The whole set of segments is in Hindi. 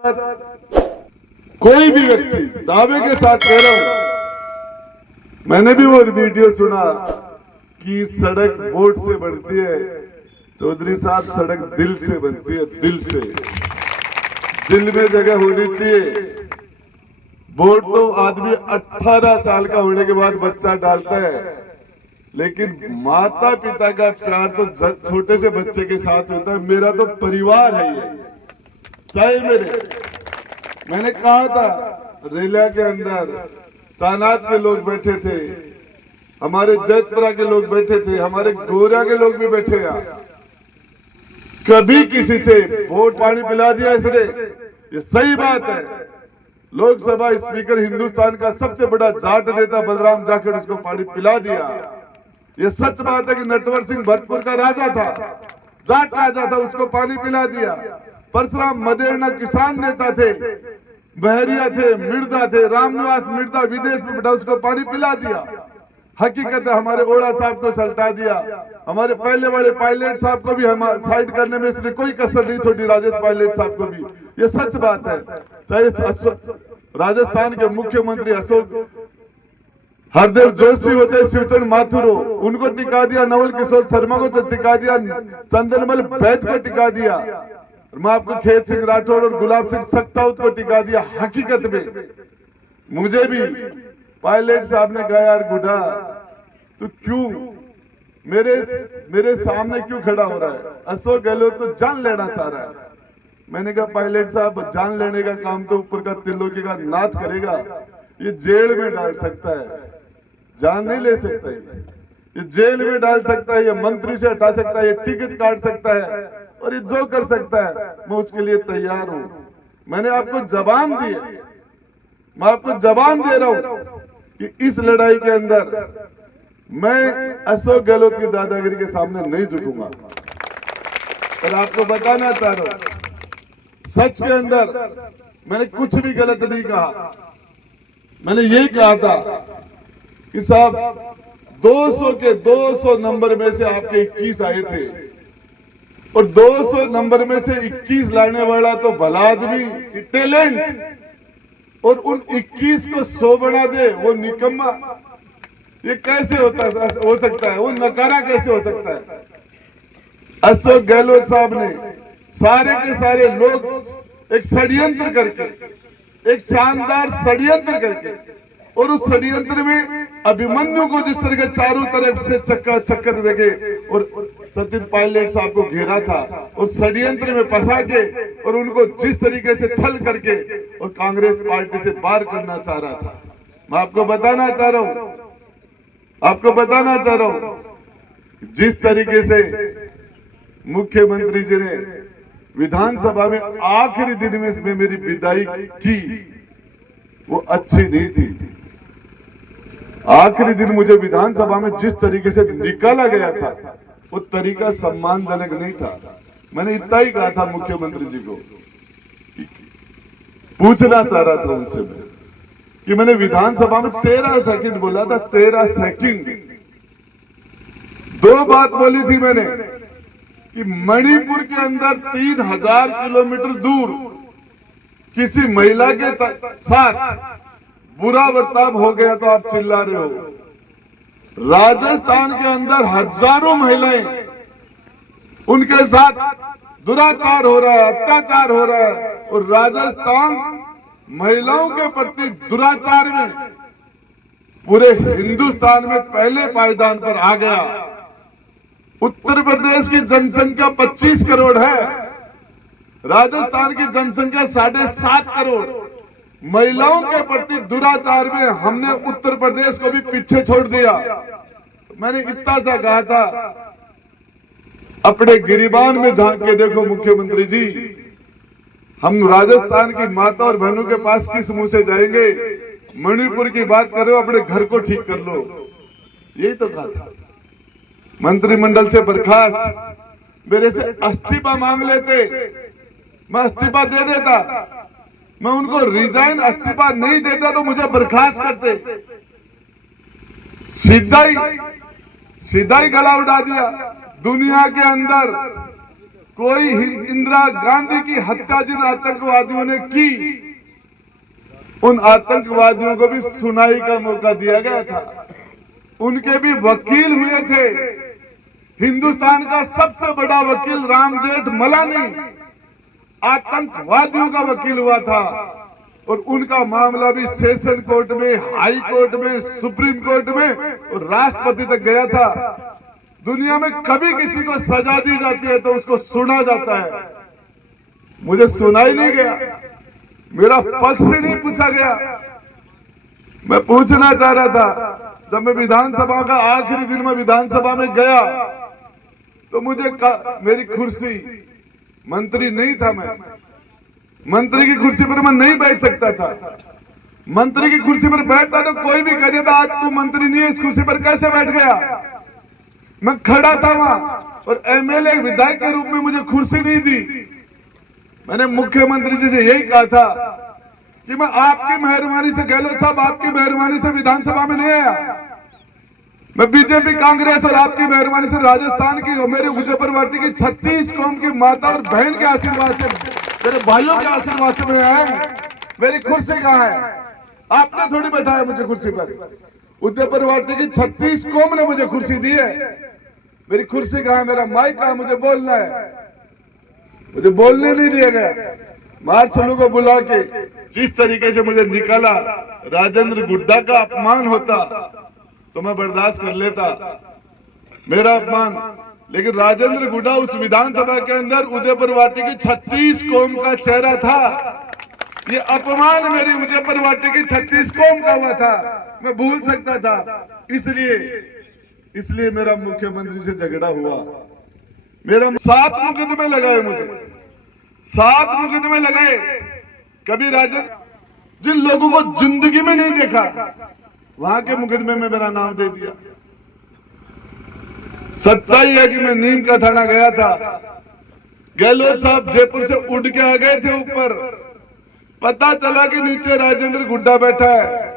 कोई भी व्यक्ति दावे के साथ कह रहा हूं, मैंने भी वो वीडियो सुना कि सड़क वोट से बनती है। चौधरी साहब, सड़क दिल से बनती है, दिल से। दिल में जगह होनी चाहिए। वोट तो आदमी 18 साल का होने के बाद बच्चा डालता है, लेकिन माता पिता का प्यार तो छोटे से बच्चे के साथ होता है। मेरा तो परिवार है ये, चाहे मैंने कहा था रेलिया के अंदर चानात के लोग बैठे थे, हमारे जैतपुरा के लोग बैठे थे, हमारे गोरिया के लोग भी बैठे हैं। कभी किसी से वोट पानी पिला दिया इसने? ये सही बात है। लोकसभा स्पीकर हिंदुस्तान का सबसे बड़ा जाट नेता बलराम जाखड़, उसको पानी पिला दिया। ये सच बात है कि नटवर सिंह भरतपुर का राजा था, जाट राजा था, उसको पानी पिला दिया। परशुराम मदेरना किसान नेता थे, बहरिया थे, मिर्दा थे, रामनिवास मिर्दा विदेश में बैठा, उसको पानी पिला दिया। हकीकत है हमारे ओड़ा साहब को सल्टा दिया, हमारे पहले वाले पायलट साहब को भी हम साइड करने में इसने कोई कसर नहीं छोड़ी, राजेश पायलट साहब को भी। ये सच बात है। चाहे राजस्थान के मुख्यमंत्री अशोक हरदेव जोशी हो, चाहे शिवचंद माथुर हो, उनको टिका दिया। नवल किशोर शर्मा को टिका दिया, चंदनमल बैद को टिका दिया। मैं आपको खेत सिंह राठौड़ और गुलाब सिंह सक्ताउत को टिका दिया। हकीकत में मुझे भी पायलट साहब ने कहा, यार गुड्डा तू क्यों मेरे सामने क्यों खड़ा हो रहा है? अशोक गहलोत तो जान लेना चाह रहा है। मैंने कहा पायलट साहब, जान लेने का काम तो ऊपर का त्रिलोकी का नाथ करेगा, ये जेल में डाल सकता है, जान नहीं ले सकता। ये जेल में डाल सकता है, ये मंत्री से हटा सकता है, ये टिकट काट सकता है, और ये जो कर सकता है मैं उसके लिए तैयार हूं। मैंने आपको जबान दी है, मैं आपको जबान दे रहा हूं कि इस लड़ाई के अंदर मैं अशोक गहलोत की दादागिरी के सामने नहीं झुकूंगा। और आपको बताना चाह रहा हूं, सच के अंदर मैंने कुछ भी गलत नहीं कहा। मैंने यही कहा था कि साहब 200 के 200 नंबर में से आपके 21 आए थे, और 200 नंबर में से 21 लाने वाला तो भला आदमी, टैलेंट, और उन 21 को 100 बना दे वो निकम्मा। ये कैसे हो सकता है? वो नकारा कैसे हो सकता है? अशोक गहलोत साहब ने सारे के सारे लोग एक षड्यंत्र करके, एक शानदार षड्यंत्र करके, और उस षड्यंत्र में अभिमन्यु को जिस तरह के चारों तरफ से चक्कर देके और सचिन पायलट साहब को घेरा था, और षड्यंत्र में फंसा के और उनको जिस तरीके से छल करके और कांग्रेस पार्टी से बाहर करना चाह रहा था। मैं आपको बताना चाह रहा हूं, जिस तरीके से मुख्यमंत्री जी ने विधानसभा में आखिरी दिन में मेरी विदाई की, वो अच्छी नहीं थी। आखिरी दिन मुझे विधानसभा में जिस तरीके से निकाला गया था, वो तरीका सम्मानजनक नहीं था। मैंने इतना ही कहा था मुख्यमंत्री जी को, पूछना चाह रहा था उनसे मैं कि मैंने विधानसभा में 13 सेकंड बोला था, 13 सेकंड। 2 बात बोली थी मैंने कि मणिपुर के अंदर 3000 किलोमीटर दूर किसी महिला के साथ बुरा बर्ताव हो गया तो आप चिल्ला रहे हो। राजस्थान के अंदर हजारों महिलाएं, उनके साथ दुराचार हो रहा है, अत्याचार हो रहा है, और राजस्थान महिलाओं के प्रति दुराचार में पूरे हिंदुस्तान में पहले पायदान पर आ गया। उत्तर प्रदेश की जनसंख्या 25 करोड़ है, राजस्थान की जनसंख्या 7.5 करोड़। महिलाओं के प्रति दुराचार में हमने उत्तर प्रदेश को भी पीछे छोड़ दिया। मैंने इतना सा कहा था, अपने गिरिबान में झांक के देखो मुख्यमंत्री जी, हम राजस्थान की माता और बहनों के पास किस मुंह से जाएंगे? मणिपुर की बात करो, अपने घर को ठीक कर लो, यही तो कहा था। मंत्रिमंडल से बर्खास्त, मेरे से इस्तीफा मांग लेते, मैं इस्तीफा दे देता। मैं उनको रिजाइन इस्तीफा नहीं देता तो मुझे बर्खास्त करते। सीधा ही गला उड़ा दिया। दुनिया के अंदर कोई इंदिरा गांधी की हत्या जिन आतंकवादियों ने की, उन आतंकवादियों को भी सुनाई का मौका दिया गया था। उनके भी वकील हुए थे। हिंदुस्तान का सबसे बड़ा वकील राम जेठमलानी आतंकवादियों का वकील हुआ था, और उनका मामला भी सेशन कोर्ट में, हाई कोर्ट में, सुप्रीम कोर्ट में और राष्ट्रपति तक गया था। दुनिया में कभी किसी को सजा दी जाती है तो उसको सुना जाता है, मुझे सुना ही नहीं गया, मेरा पक्ष ही नहीं पूछा गया। मैं पूछना चाह रहा था, जब मैं विधानसभा का आखिरी दिन में विधानसभा में गया तो मुझे मेरी कुर्सी, मंत्री नहीं था, मैं मंत्री की कुर्सी पर मैं नहीं बैठ सकता था। मंत्री की कुर्सी पर बैठता तो कोई भी कह देता आज तू मंत्री नहीं है, इस कुर्सी पर कैसे बैठ गया। मैं खड़ा था वहां, और एमएलए विधायक के रूप में मुझे कुर्सी नहीं दी। मैंने मुख्यमंत्री जी से यही कहा था कि मैं आपकी मेहरबानी से, गहलोत साहब आपकी मेहरबानी से विधानसभा में नहीं आया, मैं बीजेपी कांग्रेस और आपकी मेहरबानी से राजस्थान की और मेरे उदयपुरवाटी की 36 कौम की माता और बहन के आशीर्वाद से, मेरे भाइयों के आशीर्वाद से मैं आया। मेरी कुर्सी कहाँ है? आपने थोड़ी बैठाया मुझे कुर्सी पर, उदयपुरवाटी की 36 कौम ने मुझे कुर्सी दी है। मेरी कुर्सी कहाँ है? मेरा माइक कहाँ? मुझे बोलना है, मुझे बोलने नहीं दिया गया। मार्शलों को बुला के जिस तरीके से मुझे निकाला, राजेंद्र गुड्डा का अपमान होता तो मैं बर्दाश्त कर लेता, मेरा अपमान, लेकिन राजेंद्र गुड्डा उस विधानसभा के अंदर उदयपुरवाटी की 36 कौम का चेहरा था। ये अपमान मेरी उदयपुरवाटी की 36 कौम का हुआ था, मैं भूल सकता था। इसलिए मेरा मुख्यमंत्री से झगड़ा हुआ। मेरा 7 मुकदमे लगाए, मुझे 7 मुकदमे लगाए। कभी राजेंद्र, जिन लोगों को जिंदगी में नहीं देखा, वहां के मुकदमे में मेरा नाम दे दिया। सच्चाई है कि मैं नीम का थाना गया था, गहलोत साहब जयपुर से उड़ के आ गए थे ऊपर, पता चला कि नीचे राजेंद्र गुड्डा बैठा है।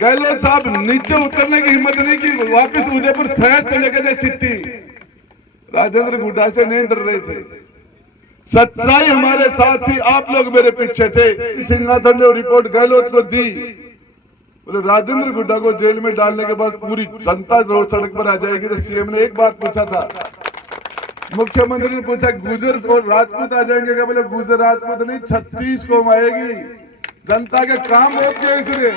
गहलोत साहब नीचे उतरने की हिम्मत नहीं की, वापस उदयपुर शहर चले गए थे सिटी। राजेंद्र गुड्डा से नहीं डर रहे थे। सच्चाई हमारे साथ थी, आप लोग मेरे पीछे थे। सिंहासन ने रिपोर्ट गहलोत को दी, बोले राजेंद्र गुड्डा को जेल में डालने के बाद पूरी जनता रोड सड़क पर आ जाएगी। तो सीएम ने एक बात पूछा था, मुख्यमंत्री ने पूछा गुजर और राजपूत आ जाएंगे क्या? बोले गुजर राजपूत नहीं, 36 कौम आएगी। जनता के काम बहुत किया इसने,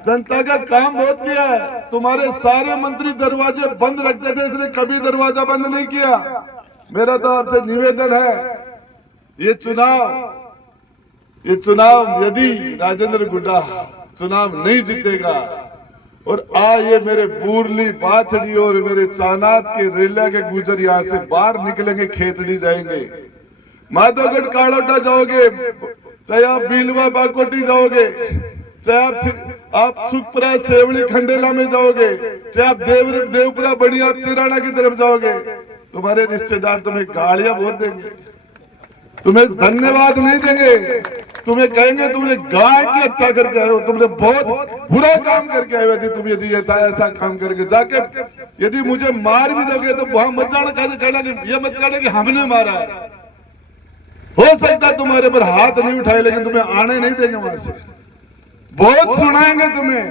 जनता का काम बहुत किया है। तुम्हारे सारे मंत्री दरवाजे बंद रखते थे, इसने कभी दरवाजा बंद नहीं किया। मेरा तो आपसे निवेदन है, ये चुनाव यदि राजेंद्र गुड्डा चुनाव नहीं जीतेगा और ये मेरे बूरली, बाछड़ी और मेरे चानात के रेलिया के गुजर यहाँ से बाहर निकलेंगे, खेतड़ी जाएंगे, माधोगढ़ कालोटा जाओगे, चाहे आप बीलवा बाकोटी जाओगे, चाहे आप सुखपुरा सेवड़ी खंडेला में जाओगे, चाहे आप देवपुरा बड़ी आप चिराना की तरफ जाओगे, तुम्हारे रिश्तेदार तुम्हें गालियां बहुत देंगे, तुम्हें धन्यवाद नहीं देंगे, तुम्हें कहेंगे तुमने गाय की हत्या करके आए हो, तुमने बहुत बुरा काम करके आए हो। तुम यदि ऐसा काम करके जाके यदि मुझे मार भी दोगे तो वहां मत जाना, कहना ये मत कहना कि हमने मारा है। हो सकता है तुम्हारे पर हाथ नहीं उठाए, लेकिन तुम्हें आने नहीं देंगे वहां से। बहुत सुनाएंगे तुम्हें,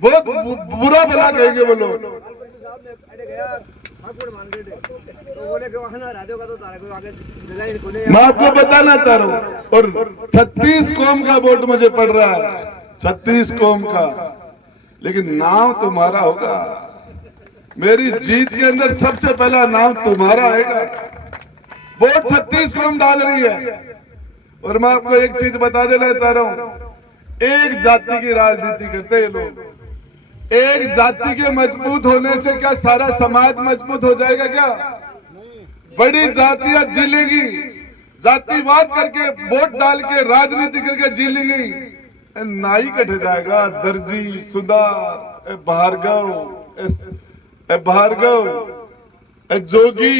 बहुत बुरा भला कहेंगे वो लोग। मैं आपको बताना चाह रहा हूँ, और 36 कौम का वोट मुझे पड़ रहा है, 36 कौम का, लेकिन नाम तुम्हारा होगा। मेरी जीत के अंदर सबसे पहला नाम तुम्हारा आएगा। वोट 36 कौम डाल रही है। और मैं आपको एक चीज बता देना चाह रहा हूँ, एक जाति की राजनीति करते हैं लोग। एक जाति के मजबूत होने से क्या सारा समाज मजबूत हो जाएगा? क्या बड़ी जातियां जीलेंगी, जातिवाद करके वोट डाल के राजनीति करके जी लेंगी, नाई कट जाएगा, दर्जी, सुधार, भार्गव, जोगी,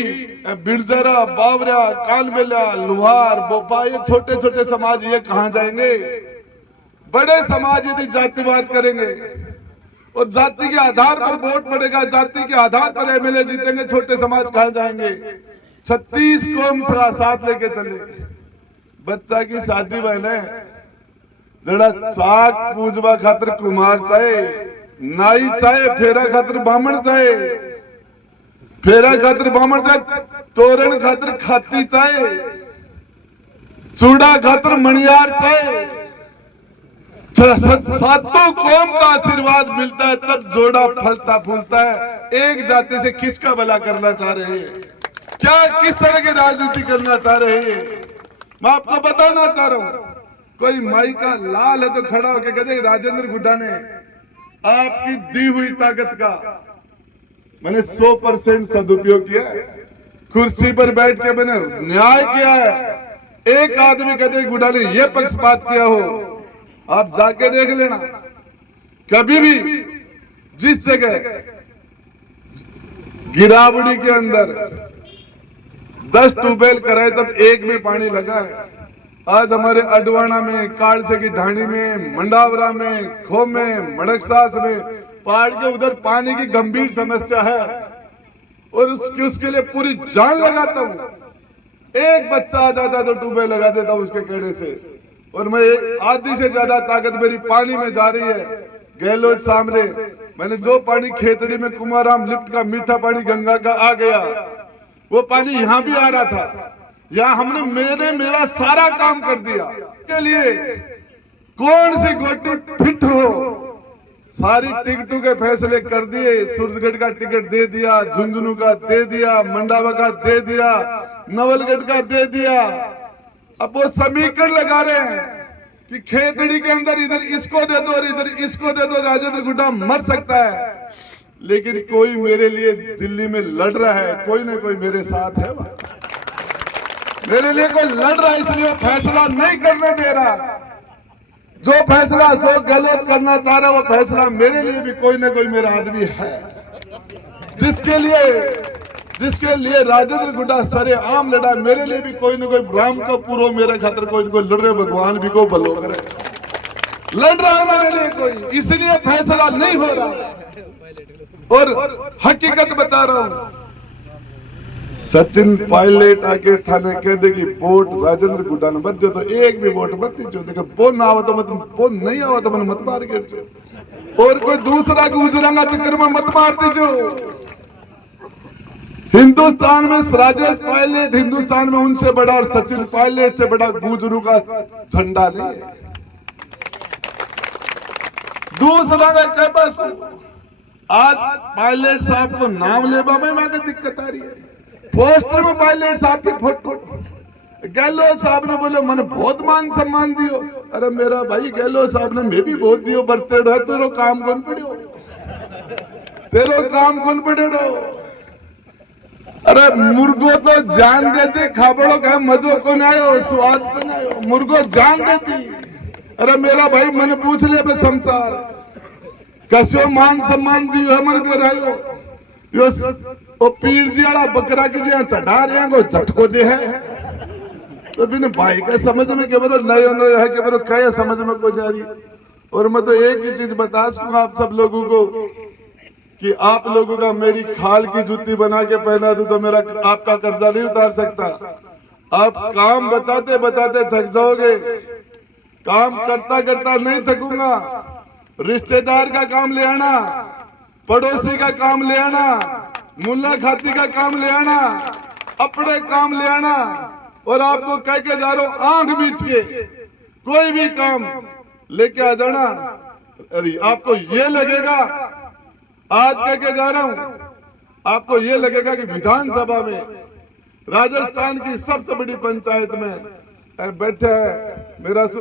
बिरजरा, बावरा, कानबेला, लोहार, बोपा, ये छोटे छोटे समाज ये कहां जाएंगे? बड़े समाज यदि जातिवाद करेंगे और जाति के आधार पर वोट पड़ेगा, जाति के आधार पर एमएलए जीतेंगे, छोटे समाज कहां जाएंगे। 36 कौम साथ लेके चले। बच्चा की शादी बहने जड़ा चाक पूजवा खातर कुमार चाहे, नाई चाहे, फेरा खातर बामण चाहे, फेरा खातर बामण चाहे, तोरण खातर खाती चाहे, चूड़ा खातर मणियार चाहे। सातों कौम का आशीर्वाद मिलता है तब जोड़ा फलता फूलता है। एक जाति से किसका भला करना चाह रहे हैं? क्या किस तरह की राजनीति करना चाह रहे हैं? मैं आपको बताना चाह रहा हूं। कोई माई का लाल है तो खड़ा होकर कहते राजेंद्र गुड्डा ने आपकी दी हुई ताकत का मैंने 100% सदुपयोग किया है, कुर्सी पर बैठ के मैंने न्याय किया है। एक आदमी कहते गुड्डा ने यह पक्षपात किया हो, आप जाके देख लेना। कभी भी जिस जगह गिरावड़ी के अंदर 10 ट्यूबवेल कराए तब एक में पानी लगा है। आज हमारे अडवाणा में, काड़से की ढाणी में, मंडावरा में, खो में, मड़कसास में, पहाड़ के उधर पानी की गंभीर समस्या है और उसके लिए पूरी जान लगाता हूं। एक बच्चा आ जाता तो ट्यूबवेल लगा देता उसके कहने से। और मैं आधी से ज्यादा ताकत मेरी पानी में जा रही है। गहलोत सामने मैंने जो पानी खेतड़ी में कुमाराम लिफ्ट का मीठा पानी गंगा का आ गया, वो पानी यहां भी आ रहा था। यहाँ हमने मेरा सारा काम कर दिया। के लिए कौन सी गोटी फिट हो, सारी टिकटों के फैसले कर दिए। सूरजगढ़ का टिकट दे दिया, झुंझुनू का दे दिया, मंडावा का दे दिया, नवलगढ़ का दे दिया। अब वो समीकरण लगा रहे हैं कि खेतड़ी के अंदर इधर इसको दे दो और इधर इसको दे दो, राजेंद्र गुड्डा मर सकता है। लेकिन कोई मेरे लिए दिल्ली में लड़ रहा है, कोई ना कोई मेरे साथ है। मेरे लिए कोई लड़ रहा है, इसलिए फैसला नहीं करने दे रहा। जो फैसला अशोक गहलोत करना चाह रहा है वो फैसला मेरे लिए भी कोई ना कोई मेरा आदमी है, जिसके लिए राजेंद्र गुड्डा सरे आम लड़ा। मेरे लिए भी कोई ना कोई राम का पूरो मेरे खातर कोई ना कोई लड़ रहे, भगवान भी को भलो करे, लड़ रहा है मेरे लिए कोई, इसलिए फैसला नहीं हो रहा। और हकीकत बता रहा हूं, सचिन पायलट आके थाने कह दे कि वोट राजेंद्र गुड्डा ने मत दे तो एक भी वोट मत दीजो। देखो वो ना आवा तो मत, वो नहीं आवा तो मत मार के, और कोई दूसरा गुजरांगा चक्कर में मत मार दीजो। हिंदुस्तान में राजेश पायलट हिंदुस्तान में उनसे बड़ा और सचिन पायलट से बड़ा गुजरू का झंडा नहीं है। दूसरा का क्या बस आज पायलट साहब को नाम लेबा में मांगे दिक्कत आ रही है। पोस्टर में पायलट साहब की फोटो, गहलोत साहब ने बोले मैंने बहुत मान सम्मान दियो। अरे मेरा भाई गहलोत साहब ने मैं भी बहुत दियो, बरते है तेरो काम कौन पड़ो, तेरो काम कौन पड़ो। अरे मुर्गो तो जान देती, खाबड़ो का मजो कौन आयो, स्वाद कौन आयो, मुर्गो जान देती। अरे मेरा भाई मैंने पूछ लिया बे संसार कसो मान सम्मान दियो है मन पे रहो। यो वो पीर जी वाला बकरा के जहाँ चढ़ा रहे हैं वो झटको दे है तो बिन भाई का समझ में के बरो नयो नयो है के बरो क्या समझ में को जा रही। और मैं तो एक ही चीज बता सकूंगा आप सब लोगों को कि आप लोगों का मेरी खाल की जूती बना के पहना दूं तो मेरा आपका कर्जा नहीं उतार सकता। आप काम बताते बताते थक जाओगे, काम करता करता नहीं थकूंगा। रिश्तेदार का काम ले आना, पड़ोसी का काम ले आना, मुल्ला खाती का काम ले आना, अपने काम ले आना। और आपको कह के जा रहा हूं आंख बीच के कोई भी काम लेके आ जाना। अरे आपको ये लगेगा, आज कह के जा रहा हूं, आपको ये लगेगा कि विधानसभा में राजस्थान की सबसे बड़ी पंचायत में बैठे है मेरा